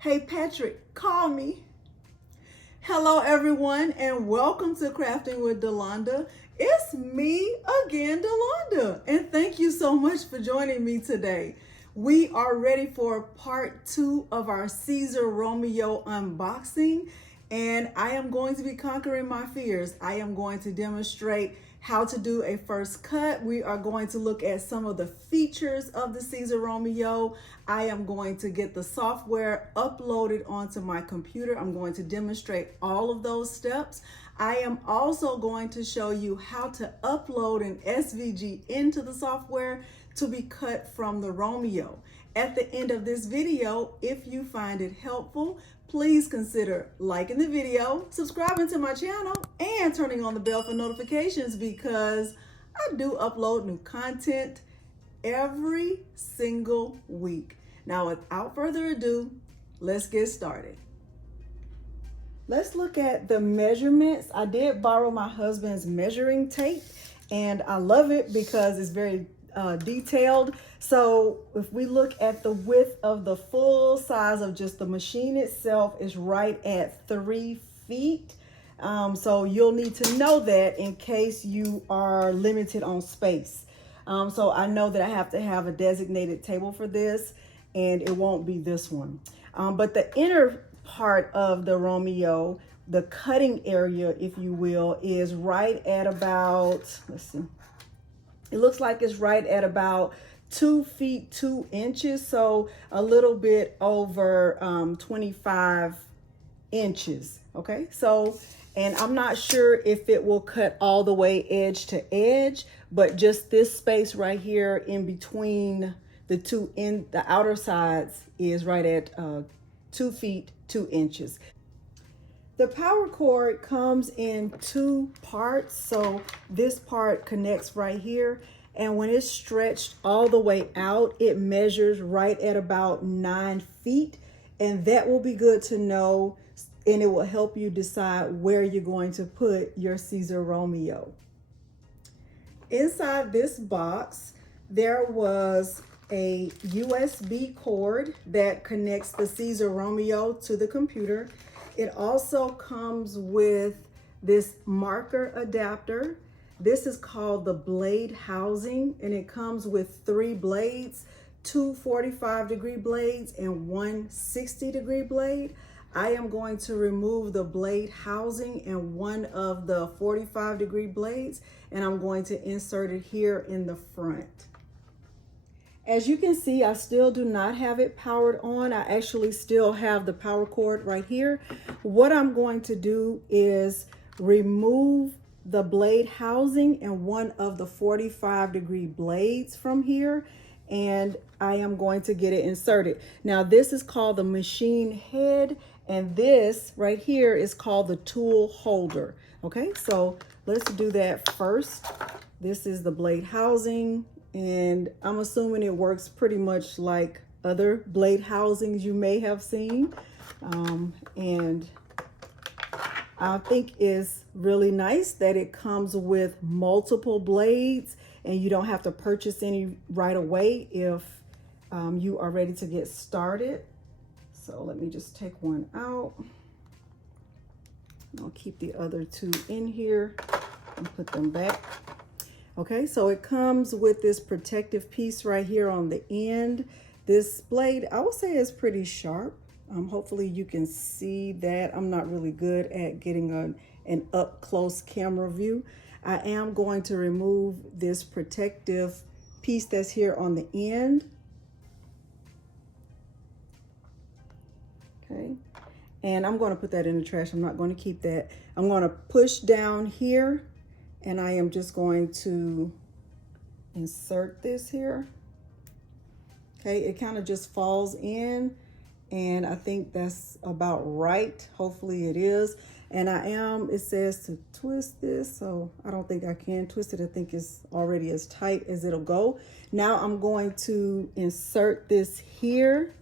Hey Patrick, call me. Hello everyone and welcome to Crafting with Delonda. It's me again, Delonda, and thank you so much for joining me today. We are ready for part 2 of our Siser Romeo unboxing, and I am going to be conquering my fears. I am going to demonstrate how to do a first cut. We are going to look at some of the features of the Siser Romeo. I am going to get the software uploaded onto my computer. I'm going to demonstrate all of those steps. I am also going to show you how to upload an SVG into the software to be cut from the Romeo. At the end of this video, if you find it helpful, please consider liking the video, subscribing to my channel, and turning on the bell for notifications because I do upload new content every single week. Now, without further ado, let's get started. Let's look at the measurements. I did borrow my husband's measuring tape, and I love it because it's very detailed. So if we look at the width of the full size of just the machine itself is right at 3 feet. So you'll need to know that in case you are limited on space. So I know that I have to have a designated table for this, and it won't be this one. But the inner part of the Romeo, the cutting area, if you will, is right at about, let's see, it looks like it's right at about 2 feet 2 inches, so a little bit over 25 inches. Okay, so, and I'm not sure if it will cut all the way edge to edge, but just this space right here in between the the outer sides is right at 2 feet 2 inches. The power cord comes in 2 parts. So this part connects right here, and when it's stretched all the way out, it measures right at about 9 feet, and that will be good to know, and it will help you decide where you're going to put your Siser Romeo. Inside this box, there was a USB cord that connects the Siser Romeo to the computer. It also comes with this marker adapter. This is called the blade housing, and it comes with 3 blades, 2 45-degree blades and 1 60-degree blade. I am going to remove the blade housing and one of the 45-degree blades, and I'm going to insert it here in the front. As you can see, I still do not have it powered on. I actually still have the power cord right here. What I'm going to do is remove the blade housing and one of the 45-degree blades from here, and I am going to get it inserted. Now, this is called the machine head, and this right here is called the tool holder. Okay, so let's do that first. This is the blade housing, and I'm assuming it works pretty much like other blade housings you may have seen. And I think it's really nice that it comes with multiple blades, and you don't have to purchase any right away if you are ready to get started. So let me just take one out. I'll keep the other 2 in here and put them back. Okay, so it comes with this protective piece right here on the end. This blade, I would say, is pretty sharp. Hopefully you can see that. I'm not really good at getting an up-close camera view. I am going to remove this protective piece that's here on the end. Okay, and I'm going to put that in the trash. I'm not going to keep that. I'm going to push down here, and I am just going to insert this here. Okay, it kind of just falls in, and I think that's about right. Hopefully it is. And it says to twist this, so I don't think I can twist it. I think it's already as tight as it'll go. Now I'm going to insert this here.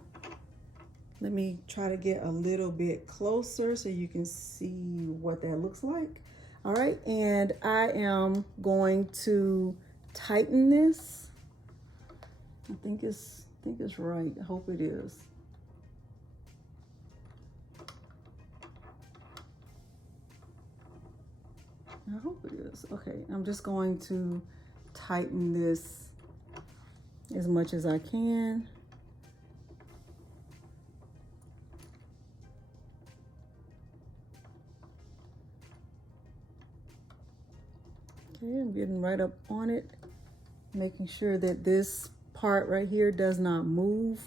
Let me try to get a little bit closer so you can see what that looks like. All right, and I am going to tighten this. I think it's right. I hope it is. I hope it is. Okay, I'm just going to tighten this as much as I can. Okay, I'm getting right up on it, making sure that this part right here does not move.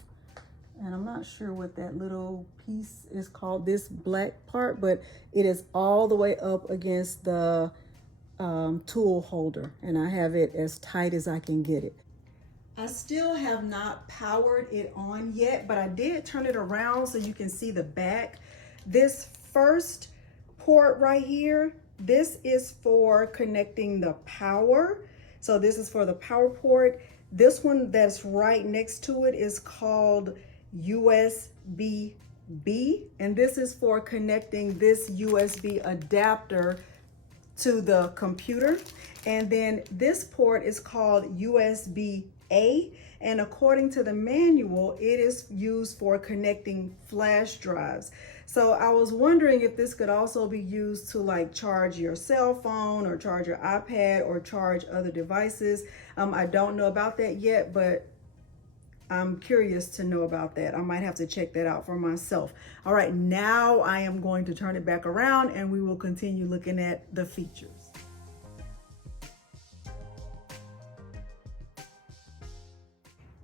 And I'm not sure what that little piece is called, this black part, but it is all the way up against the tool holder, and I have it as tight as I can get it. I still have not powered it on yet, but I did turn it around so you can see the back. This first port right here, this is for connecting the power. So this is for the power port. This one that's right next to it is called USB-B, and this is for connecting this USB adapter to the computer. And then this port is called USB-A, and according to the manual, it is used for connecting flash drives. So I was wondering if this could also be used to like charge your cell phone or charge your iPad or charge other devices. I don't know about that yet, but I'm curious to know about that. I might have to check that out for myself. All right, now I am going to turn it back around and we will continue looking at the features.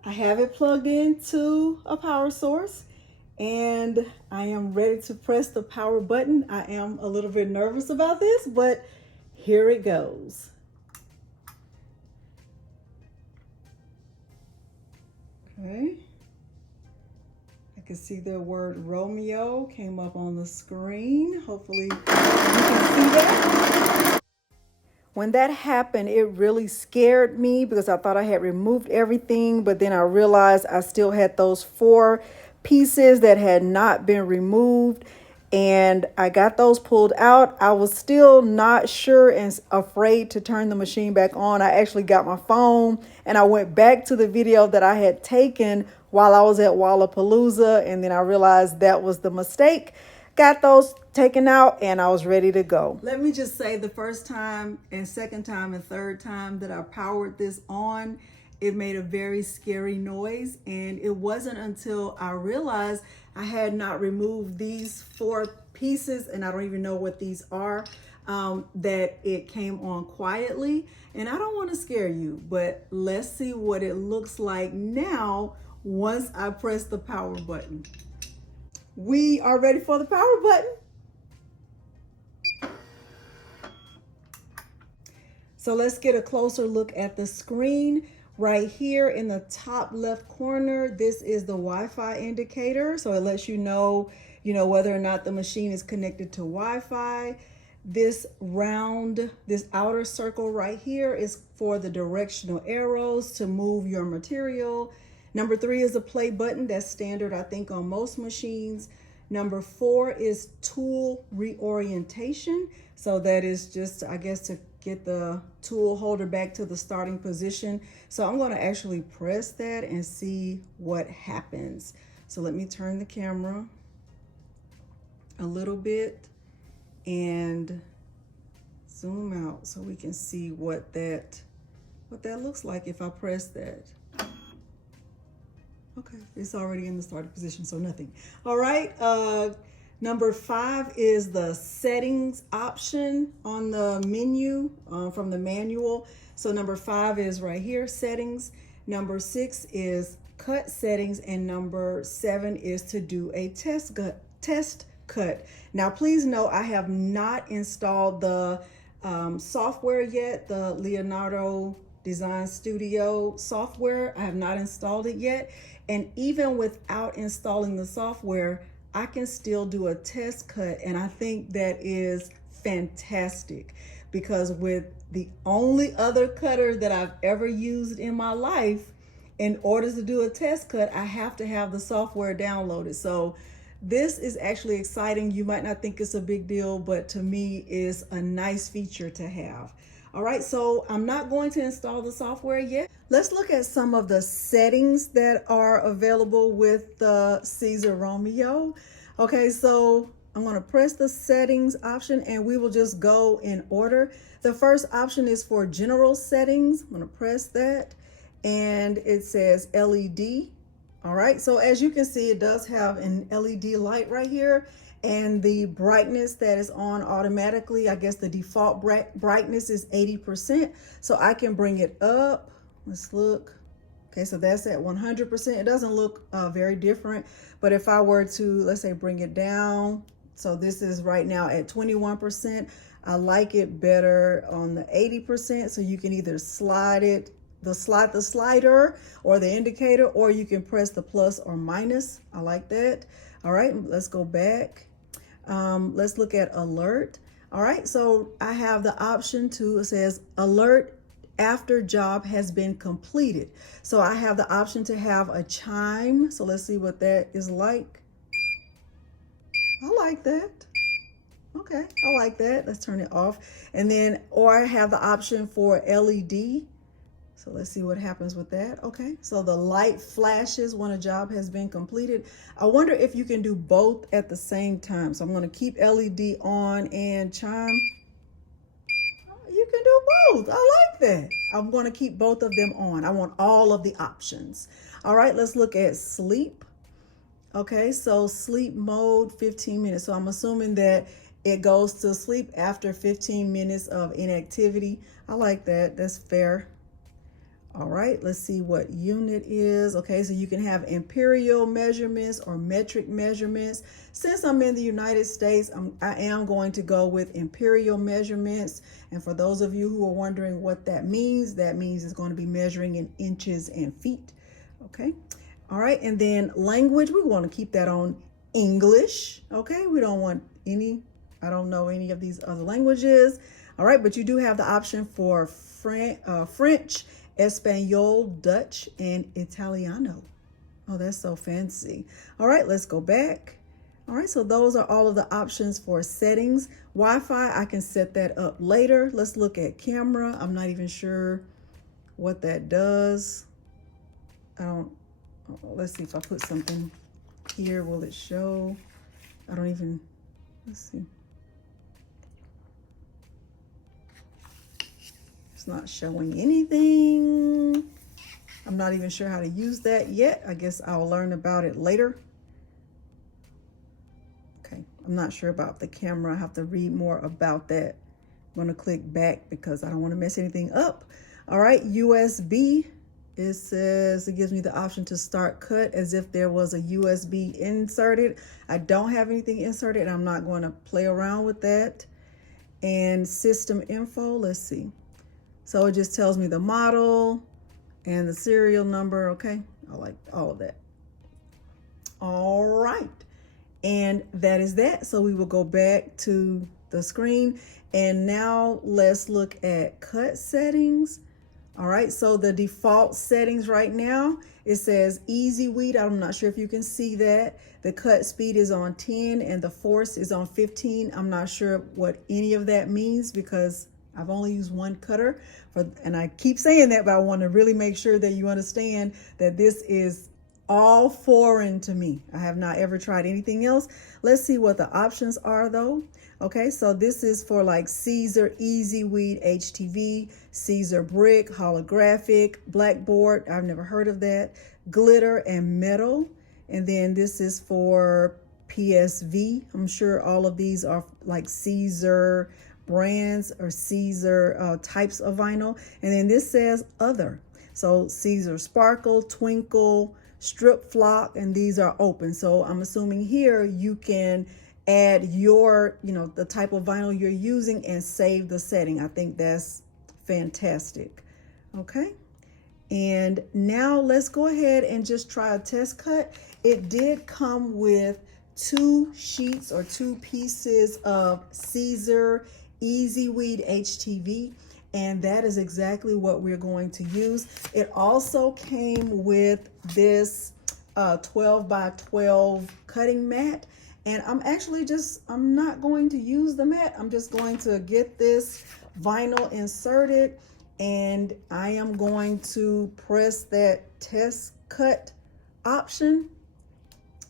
I have it plugged into a power source and I am ready to press the power button. I am a little bit nervous about this, but here it goes. Okay, I can see the word Romeo came up on the screen. Hopefully you can see that. When that happened, it really scared me because I thought I had removed everything, but then I realized I still had those 4 pieces that had not been removed, and I got those pulled out. I was still not sure and afraid to turn the machine back on. I actually got my phone and I went back to the video that I had taken while I was at Wallapalooza, and then I realized that was the mistake. Got those taken out and I was ready to go. Let me just say, the first time and second time and third time that I powered this on, it made a very scary noise, and it wasn't until I realized I had not removed these 4 pieces, and I don't even know what these are, that it came on quietly. And I don't want to scare you, but let's see what it looks like now once I press the power button. We are ready for the power button. So let's get a closer look at the screen. Right here in the top left corner, this is the Wi-Fi indicator. So it lets you know whether or not the machine is connected to Wi-Fi. This round, this outer circle right here is for the directional arrows to move your material. Number 3 is a play button. That's standard, I think, on most machines. Number 4 is tool reorientation. So that is just, I guess, to get the tool holder back to the starting position. So I'm going to actually press that and see what happens. So let me turn the camera a little bit and zoom out so we can see what that looks like if I press that. Okay, it's already in the starting position, so nothing. All right, number 5 is the settings option on the menu from the manual. So number 5 is right here, settings. Number 6 is cut settings, and number 7 is to do a test cut. Now, please know I have not installed the software yet, the Leonardo Design Studio Software. I have not installed it yet. And even without installing the software, I can still do a test cut. And I think that is fantastic, because with the only other cutter that I've ever used in my life, in order to do a test cut, I have to have the software downloaded. So this is actually exciting. You might not think it's a big deal, but to me it's a nice feature to have. All right, so I'm not going to install the software yet. Let's look at some of the settings that are available with the Siser Romeo. Okay, so I'm going to press the settings option and we will just go in order. The first option is for general settings. I'm going to press that and it says LED. All right, so as you can see, it does have an LED light right here, and the brightness that is on automatically, I guess the default brightness is 80%. So I can bring it up. Let's look. Okay, so that's at 100%. It doesn't look very different, but if I were to, let's say, bring it down, so this is right now at 21%. I like it better on the 80%, so you can either slide it, the slider or the indicator, or you can press the plus or minus. I like that. All right, let's go back. Let's look at alert. All right, so I have the option to, it says alert after job has been completed. So I have the option to have a chime. So let's see what that is like. I like that. Okay, I like that. Let's turn it off. And then, or I have the option for LED. So let's see what happens with that. Okay, so the light flashes when a job has been completed. I wonder if you can do both at the same time. So I'm going to keep LED on and chime. You can do both. I like that. I'm going to keep both of them on. I want all of the options. All right, let's look at sleep. Okay, so sleep mode 15 minutes. So I'm assuming that it goes to sleep after 15 minutes of inactivity. I like that. That's fair. All right, let's see what unit is. Okay, so you can have imperial measurements or metric measurements. Since I'm in the United States, I am going to go with imperial measurements. And for those of you who are wondering what that means it's going to be measuring in inches and feet. Okay, all right, and then language, we want to keep that on English. Okay, we don't want any, I don't know any of these other languages. All right, but you do have the option for French, Espanol, Dutch, and Italiano. Oh, that's so fancy. All right, let's go back. All right, so those are all of the options for settings. Wi-Fi, I can set that up later. Let's look at camera. I'm not even sure what that does. Let's see if I put something here, will it show? Let's see. Not showing anything. I'm not even sure how to use that yet. I guess I'll learn about it later. Okay, I'm not sure about the camera. I have to read more about that. I'm going to click back because I don't want to mess anything up. All right, USB. It says it gives me the option to start cut as if there was a USB inserted. I don't have anything inserted and I'm not going to play around with that. And system info, let's see. So it just tells me the model and the serial number. Okay, I like all of that. All right, and that is that. So we will go back to the screen and now let's look at cut settings. All right, so the default settings right now, it says easy weed. I'm not sure if you can see that. The cut speed is on 10 and the force is on 15. I'm not sure what any of that means because I've only used one cutter, and I keep saying that, but I want to really make sure that you understand that this is all foreign to me. I have not ever tried anything else. Let's see what the options are though. Okay, so this is for like Siser Easy Weed HTV, Siser Brick, Holographic, Blackboard, I've never heard of that, Glitter and Metal. And then this is for PSV. I'm sure all of these are like Siser brands or Siser types of vinyl. And then this says other. So Siser Sparkle, Twinkle, Strip Flock, and these are open. So I'm assuming here you can add your, the type of vinyl you're using and save the setting. I think that's fantastic. Okay. And now let's go ahead and just try a test cut. It did come with 2 sheets or 2 pieces of Siser Easy Weed HTV, and that is exactly what we're going to use. It also came with this 12 by 12 cutting mat, and I'm not going to use the mat. I'm just going to get this vinyl inserted, and I am going to press that test cut option,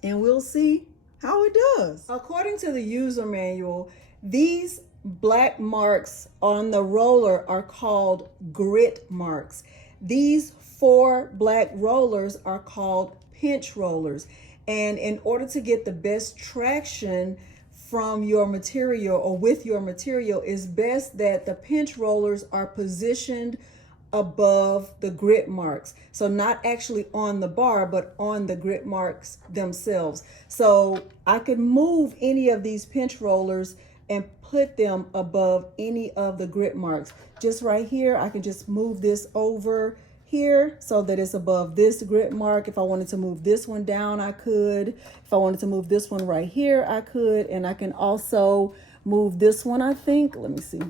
and we'll see how it does. According to the user manual, these black marks on the roller are called grit marks. These 4 black rollers are called pinch rollers. And in order to get the best traction from your material or with your material, it's best that the pinch rollers are positioned above the grit marks. So not actually on the bar, but on the grit marks themselves. So I could move any of these pinch rollers and put them above any of the grit marks. Just right here, I can just move this over here so that it's above this grit mark. If I wanted to move this one down, I could. If I wanted to move this one right here, I could. And I can also move this one, I think. Let me see.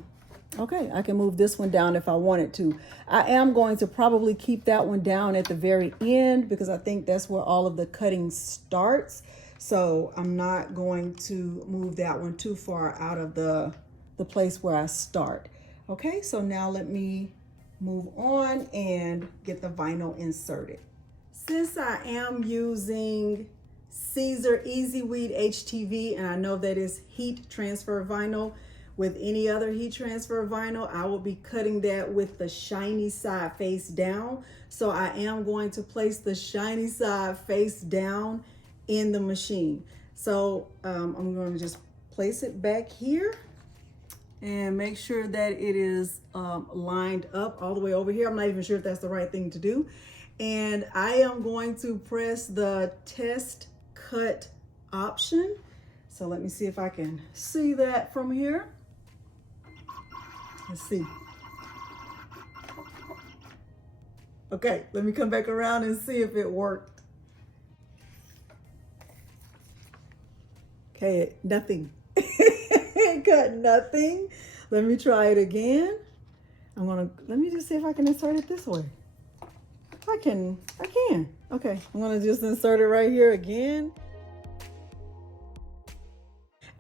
Okay, I can move this one down if I wanted to. I am going to probably keep that one down at the very end because I think that's where all of the cutting starts. So I'm not going to move that one too far out of the place where I start. Okay, so now let me move on and get the vinyl inserted. Since I am using Siser EasyWeed HTV, and I know that is heat transfer vinyl, with any other heat transfer vinyl, I will be cutting that with the shiny side face down. So I am going to place the shiny side face down in the machine. So I'm going to just place it back here and make sure that it is lined up all the way over here. I'm not even sure if that's the right thing to do. And I am going to press the test cut option. So let me see if I can see that from here. Let's see. Okay, let me come back around and see if it worked. Okay, nothing. It cut nothing. Let me try it again. Let me just see if I can insert it this way. I can. Okay, I'm gonna just insert it right here again.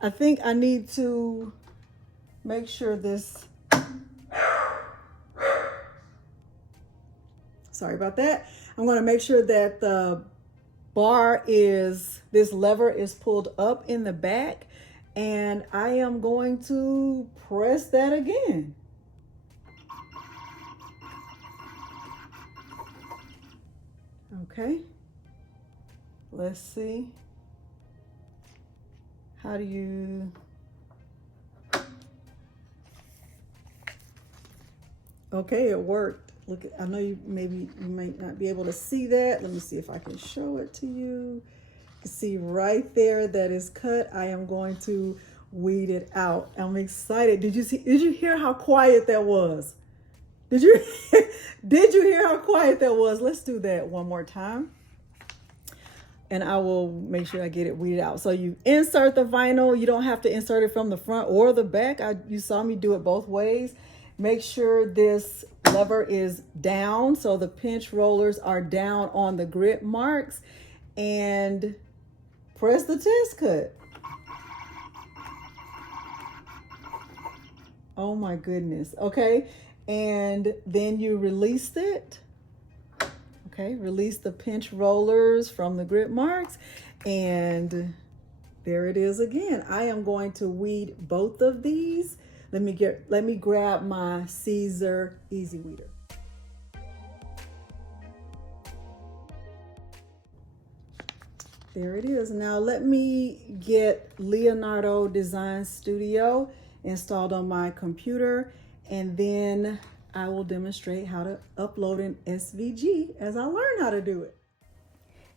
I think I need to make sure this, sorry about that. I'm going to make sure that the this lever is pulled up in the back, and I am going to press that again. Okay. Let's see. How do you... Okay, it worked. Look, I know you might not be able to see that. Let me see if I can show it to you. You can see right there that is cut. I am going to weed it out. I'm excited. Did you hear how quiet that was? Did you hear how quiet that was? Let's do that one more time. And I will make sure I get it weeded out. So you insert the vinyl. You don't have to insert it from the front or the back. You saw me do it both ways. Make sure this lever is down, so the pinch rollers are down on the grit marks, and press the test cut. Oh my goodness. Okay, and then you released it. Okay, release the pinch rollers from the grit marks, and there it is again. I am going to weed both of these. Let me grab my Siser Easy Weeder. There it is. Now let me get Leonardo Design Studio installed on my computer, and then I will demonstrate how to upload an SVG as I learn how to do it.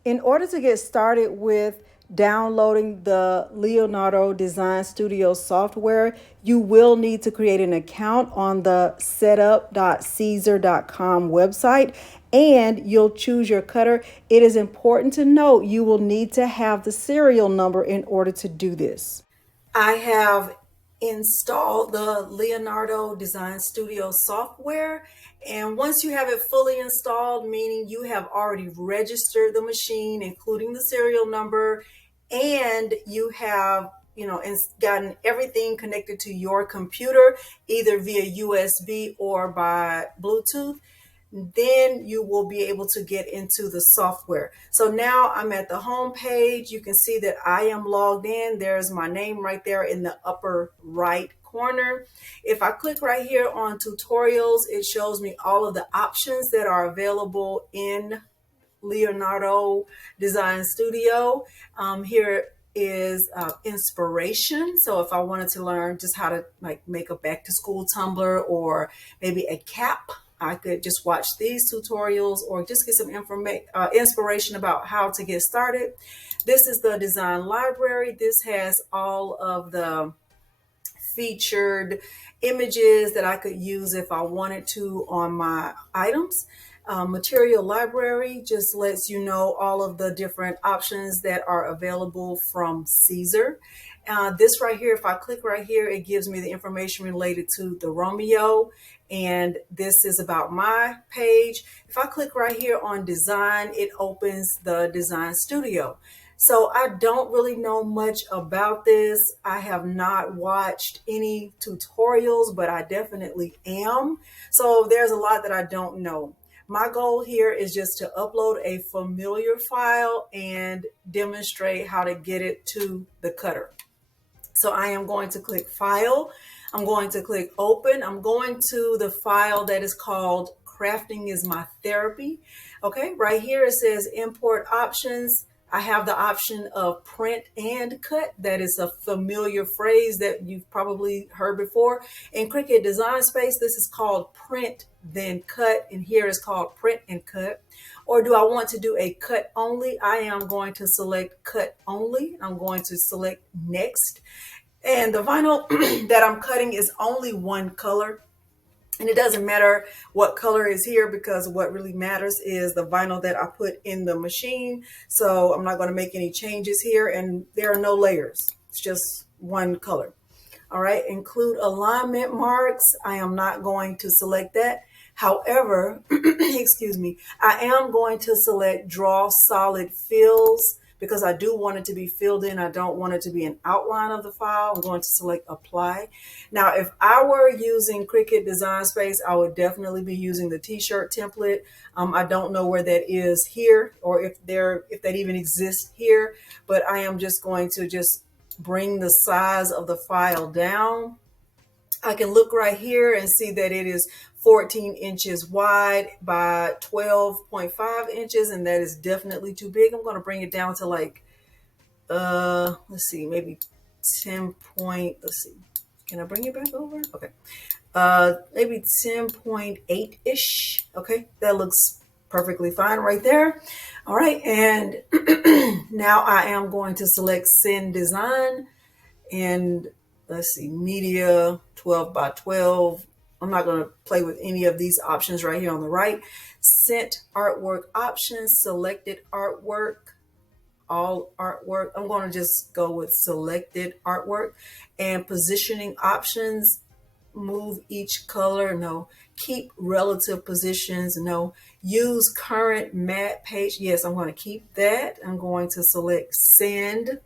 In order to get started with downloading the Leonardo Design Studio software, you will need to create an account on the setup.siser.com website, and you'll choose your cutter. It is important to note you will need to have the serial number in order to do this. I have installed the Leonardo Design Studio software, and once you have it fully installed, meaning you have already registered the machine, including the serial number, and you have gotten everything connected to your computer, either via USB or by Bluetooth, then you will be able to get into the software. So now I'm at the home page. You can see that I am logged in. There's my name right there in the upper right corner. If I click right here on tutorials, it shows me all of the options that are available in Leonardo Design Studio. Here is inspiration. So if I wanted to learn just how to like make a back to school tumbler or maybe a cap, I could just watch these tutorials or just get some inspiration about how to get started. This is the design library. This has all of the featured images that I could use if I wanted to on my items. Material library just lets you know all of the different options that are available from Siser. This right here, if I click right here, it gives me the information related to the Romeo, and this is about my page. If I click right here on design, it opens the Design Studio. So I don't really know much about this. I have not watched any tutorials, but I definitely am. So there's a lot that I don't know. My goal here is just to upload a familiar file and demonstrate how to get it to the cutter. So I am going to click File. I'm going to click Open. I'm going to the file that is called Crafting is My Therapy. Okay, right here it says Import Options. I have the option of print and cut. That is a familiar phrase that you've probably heard before. In Cricut Design Space, this is called print, then cut, and here is called print and cut. Or do I want to do a cut only? I am going to select cut only. I'm going to select next. And the vinyl that I'm cutting is only one color. And it doesn't matter what color is here because what really matters is the vinyl that I put in the machine. So I'm not going to make any changes here, and there are no layers. It's just one color. All right, include alignment marks. I am not going to select that. However, excuse me, I am going to select draw solid fills because I do want it to be filled in. I don't want it to be an outline of the file. I'm going to select apply. Now, if I were using Cricut Design Space, I would definitely be using the t-shirt template. I don't know where that is here or if that even exists here, but I am just going to just bring the size of the file down. I can look right here and see that it is 14 inches wide by 12.5 inches, and that is definitely too big. I'm going to bring it down to like, let's see, maybe 10 point, let's see, can I bring it back over? Okay. Maybe 10.8-ish. Okay, that looks perfectly fine right there. All right, and now I am going to select Send Design, and let's see, media 12 by 12. I'm not going to play with any of these options right here on the right. Sent artwork options, selected artwork, all artwork. I'm going to just go with selected artwork. And positioning options, move each color, no. Keep relative positions, no. Use current matte page, yes, I'm going to keep that. I'm going to select send.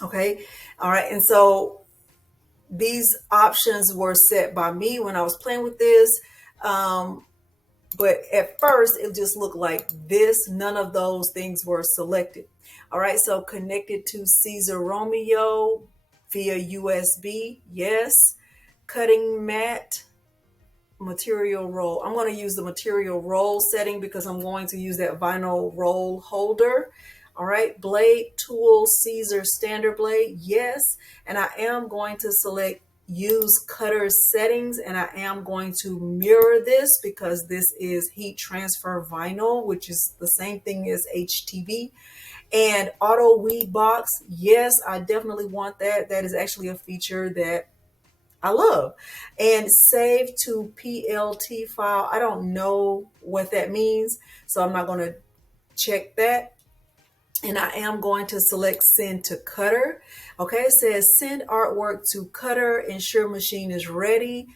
Okay, all right, and so these options were set by me when I was playing with this. But at first it just looked like this. None of those things were selected. All right, so connected to Siser Romeo via USB, yes. Cutting mat, material roll. I'm going to use the material roll setting because I'm going to use that vinyl roll holder. All right, blade tool, Siser standard blade, yes. And I am going to select use cutter settings, and I am going to mirror this because this is heat transfer vinyl, which is the same thing as HTV. And auto weed box, yes, I definitely want that. That is actually a feature that I love. And save to PLT file, I don't know what that means, so I'm not going to check that. And I am going to select send to cutter. Okay, it says send artwork to cutter, ensure machine is ready.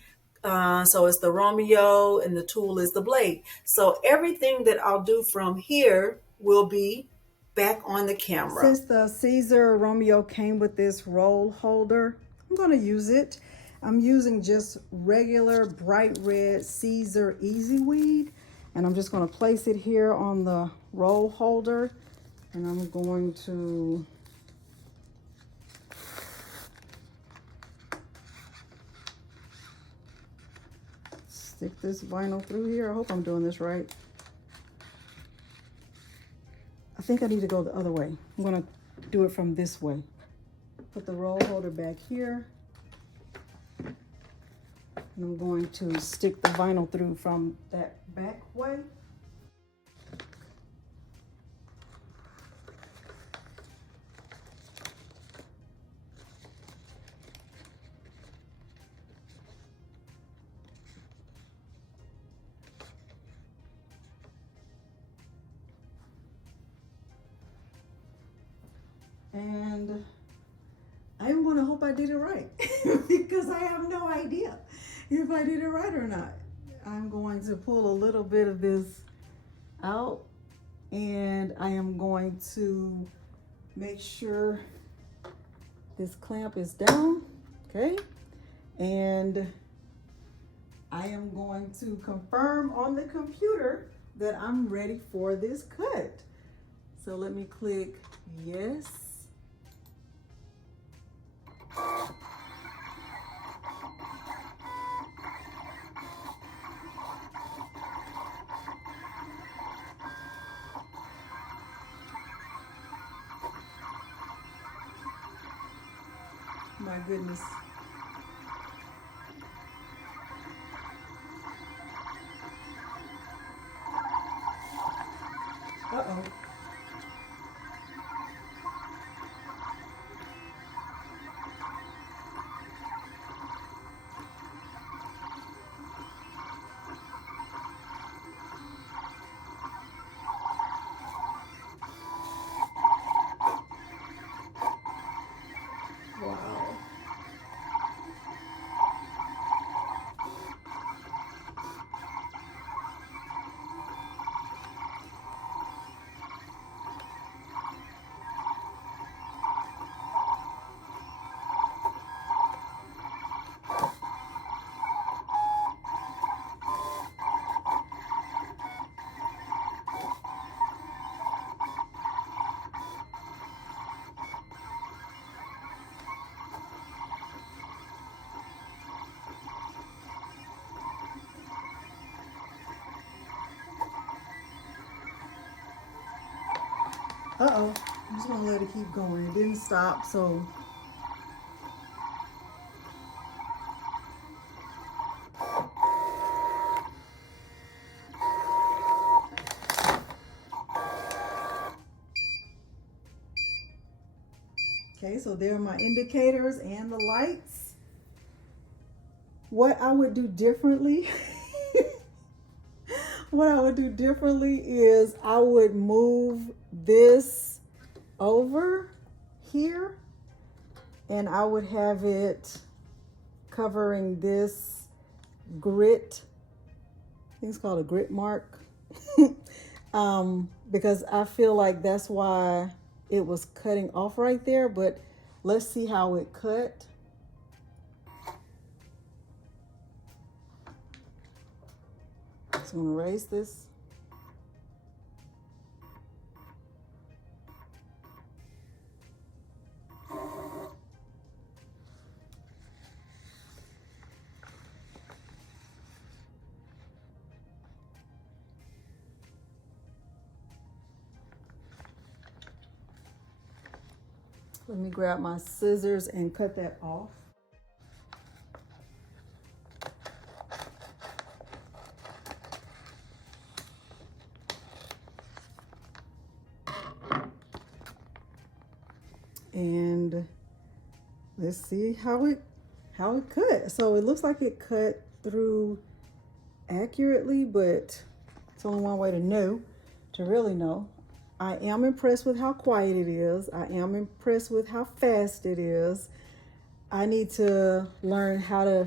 So it's the Romeo and the tool is the blade. So everything that I'll do from here will be back on the camera. Since the Siser Romeo came with this roll holder, I'm going to use it. I'm using just regular bright red Siser Easy Weed. And I'm just going to place it here on the roll holder, and I'm going to stick this vinyl through here. I hope I'm doing this right. I think I need to go the other way. I'm going to do it from this way. Put the roll holder back here. And I'm going to stick the vinyl through from that back way. And I'm going to hope I did it right because I have no idea if I did it right or not. I'm going to pull a little bit of this out, and I am going to make sure this clamp is down, okay? And I am going to confirm on the computer that I'm ready for this cut. So let me click yes. My goodness. Uh-oh. Wow. Uh-oh, I'm just gonna let it keep going. It didn't stop, so. Okay, so there are my indicators and the lights. What I would do differently, what I would do differently is I would move this over here, and I would have it covering this grit. I think it's called a grit mark. Because I feel like that's why it was cutting off right there, but let's see how it cut. So I'm gonna erase this. Let me grab my scissors and cut that off. And let's see how it cut. So it looks like it cut through accurately, but it's only one way to know, to really know. I am impressed with how quiet it is. I am impressed with how fast it is. I need to learn how to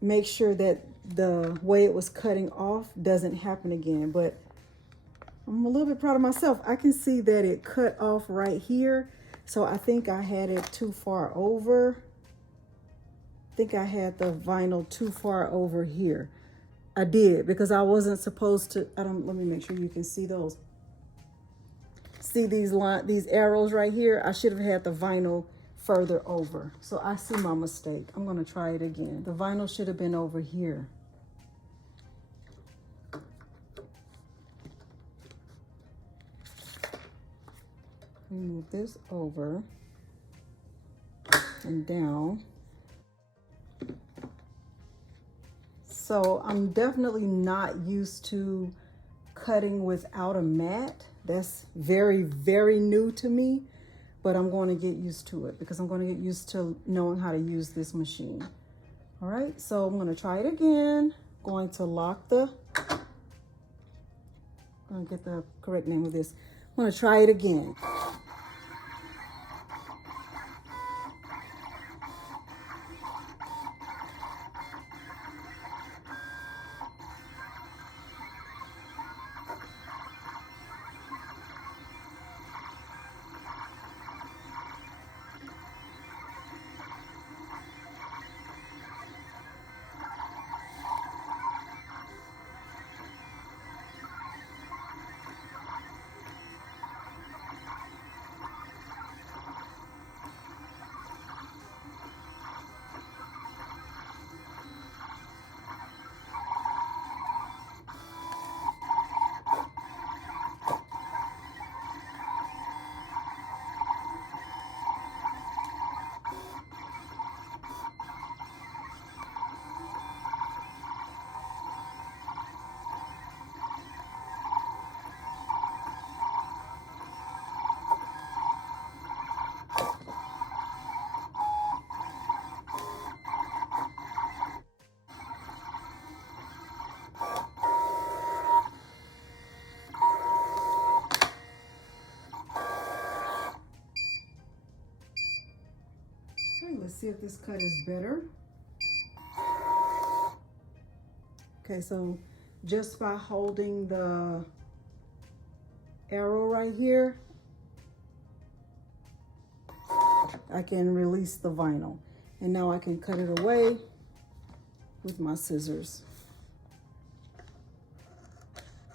make sure that the way it was cutting off doesn't happen again, but I'm a little bit proud of myself. I can see that it cut off right here. So I think I had it too far over. I think I had the vinyl too far over here. I did, because I wasn't supposed to. Let me make sure you can see those. See these arrows right here? I should have had the vinyl further over. So I see my mistake. I'm going to try it again. The vinyl should have been over here. Move this over and down. So I'm definitely not used to cutting without a mat. That's very, very new to me, but I'm going to get used to it because I'm going to get used to knowing how to use this machine. All right, so I'm going to try it again. Going to lock the, I'm going to get the correct name of this. I'm going to try it again. Okay, let's see if this cut is better. Okay, so just by holding the arrow right here, I can release the vinyl. And now I can cut it away with my scissors.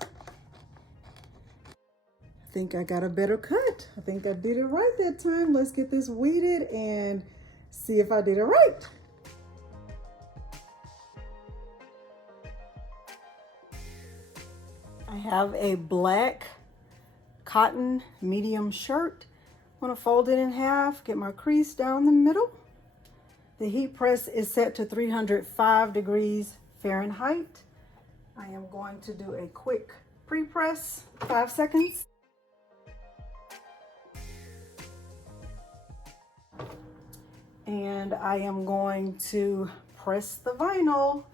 I think I got a better cut. I think I did it right that time. Let's get this weeded and see if I did it right. I have a black cotton medium shirt. I'm gonna fold it in half, get my crease down the middle. The heat press is set to 305 degrees Fahrenheit. I am going to do a quick pre-press, 5 seconds. And I am going to press the vinyl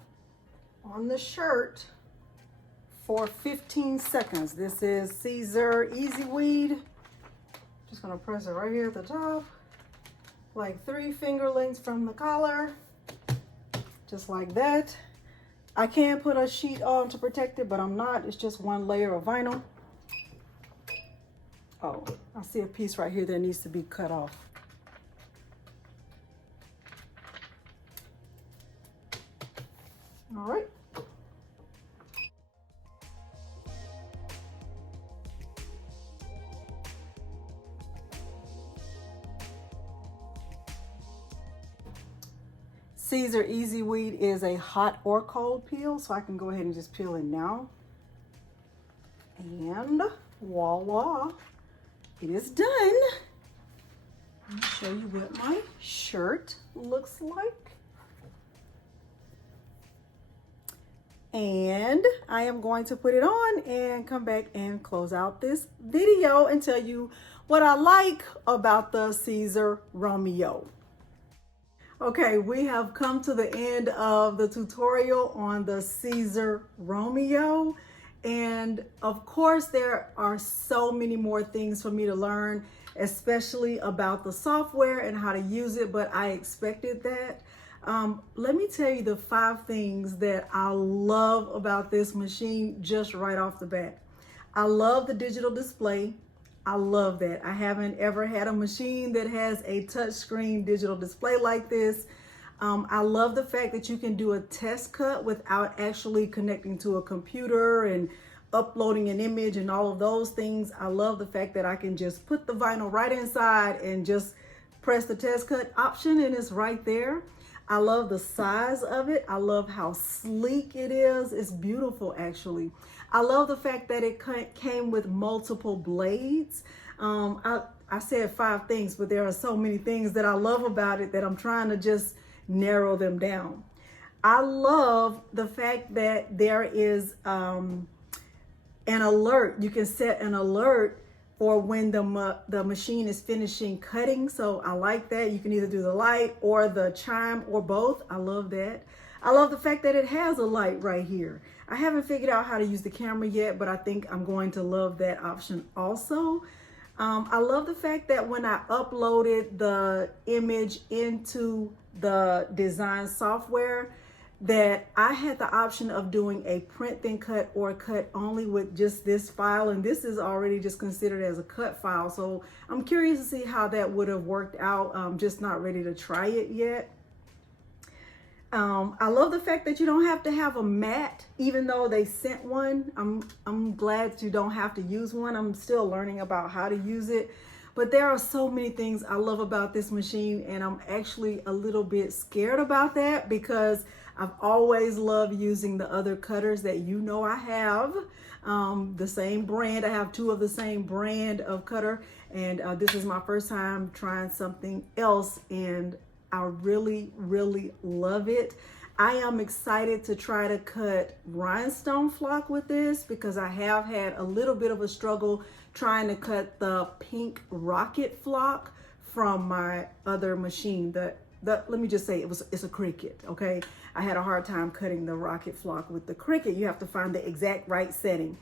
on the shirt for 15 seconds. This is Siser Easy Weed. Just gonna press it right here at the top, like 3 finger lengths from the collar, just like that. I can put a sheet on to protect it, but I'm not. It's just 1 layer of vinyl. Oh, I see a piece right here that needs to be cut off. All right. Siser Easy Weed is a hot or cold peel, so I can go ahead and just peel it now. And voila, it is done. Let me show you what my shirt looks like. And I am going to put it on and come back and close out this video and tell you what I like about the Siser Romeo. Okay, we have come to the end of the tutorial on the Siser Romeo. And of course, there are so many more things for me to learn, especially about the software and how to use it, but I expected that. Let me tell you the 5 things that I love about this machine just right off the bat. I love the digital display. I love that. I haven't ever had a machine that has a touchscreen digital display like this. I love the fact that you can do a test cut without actually connecting to a computer and uploading an image and all of those things. I love the fact that I can just put the vinyl right inside and just press the test cut option and it's right there. I love the size of it. I love how sleek it is. It's beautiful, actually. I love the fact that it came with multiple blades. I said 5 things, but there are so many things that I love about it that I'm trying to just narrow them down. I love the fact that there is an alert. You can set an alert for when the machine is finishing cutting. So I like that. You can either do the light or the chime or both. I love that. I love the fact that it has a light right here. I haven't figured out how to use the camera yet, but I think I'm going to love that option also. I love the fact that when I uploaded the image into the design software, that I had the option of doing a print then cut or cut only with just this file, and this is already just considered as a cut file. So I'm curious to see how that would have worked out. I'm just not ready to try it yet. I love the fact that you don't have to have a mat, even though they sent one. I'm glad you don't have to use one. I'm still learning about how to use it. But there are so many things I love about this machine, and I'm actually a little bit scared about that because I've always loved using the other cutters that I have. The same brand. I have 2 of the same brand of cutter, and this is my first time trying something else, and I really, really love it. I am excited to try to cut rhinestone flock with this because I have had a little bit of a struggle trying to cut the pink rocket flock from my other machine. Let me just say it's a Cricut, okay? I had a hard time cutting the rocket flock with the Cricut. You have to find the exact right setting.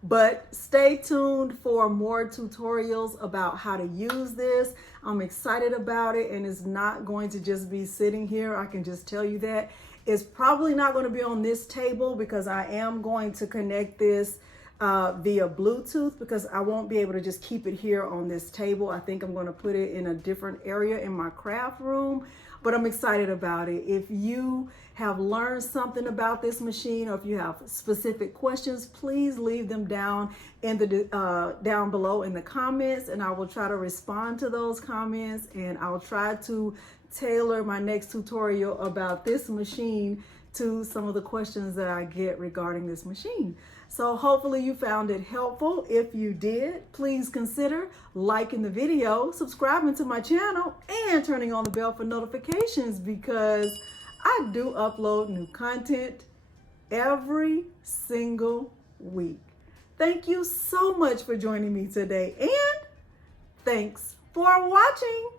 But stay tuned for more tutorials about how to use this. I'm excited about it, and it's not going to just be sitting here. I can just tell you that. It's probably not going to be on this table because I am going to connect this via Bluetooth because I won't be able to just keep it here on this table. I think I'm going to put it in a different area in my craft room, but I'm excited about it. If you have learned something about this machine or if you have specific questions, please leave them down in the down below in the comments, and I will try to respond to those comments, and I'll try to tailor my next tutorial about this machine to some of the questions that I get regarding this machine. So hopefully you found it helpful. If you did, please consider liking the video, subscribing to my channel, and turning on the bell for notifications because I do upload new content every single week. Thank you so much for joining me today, and thanks for watching.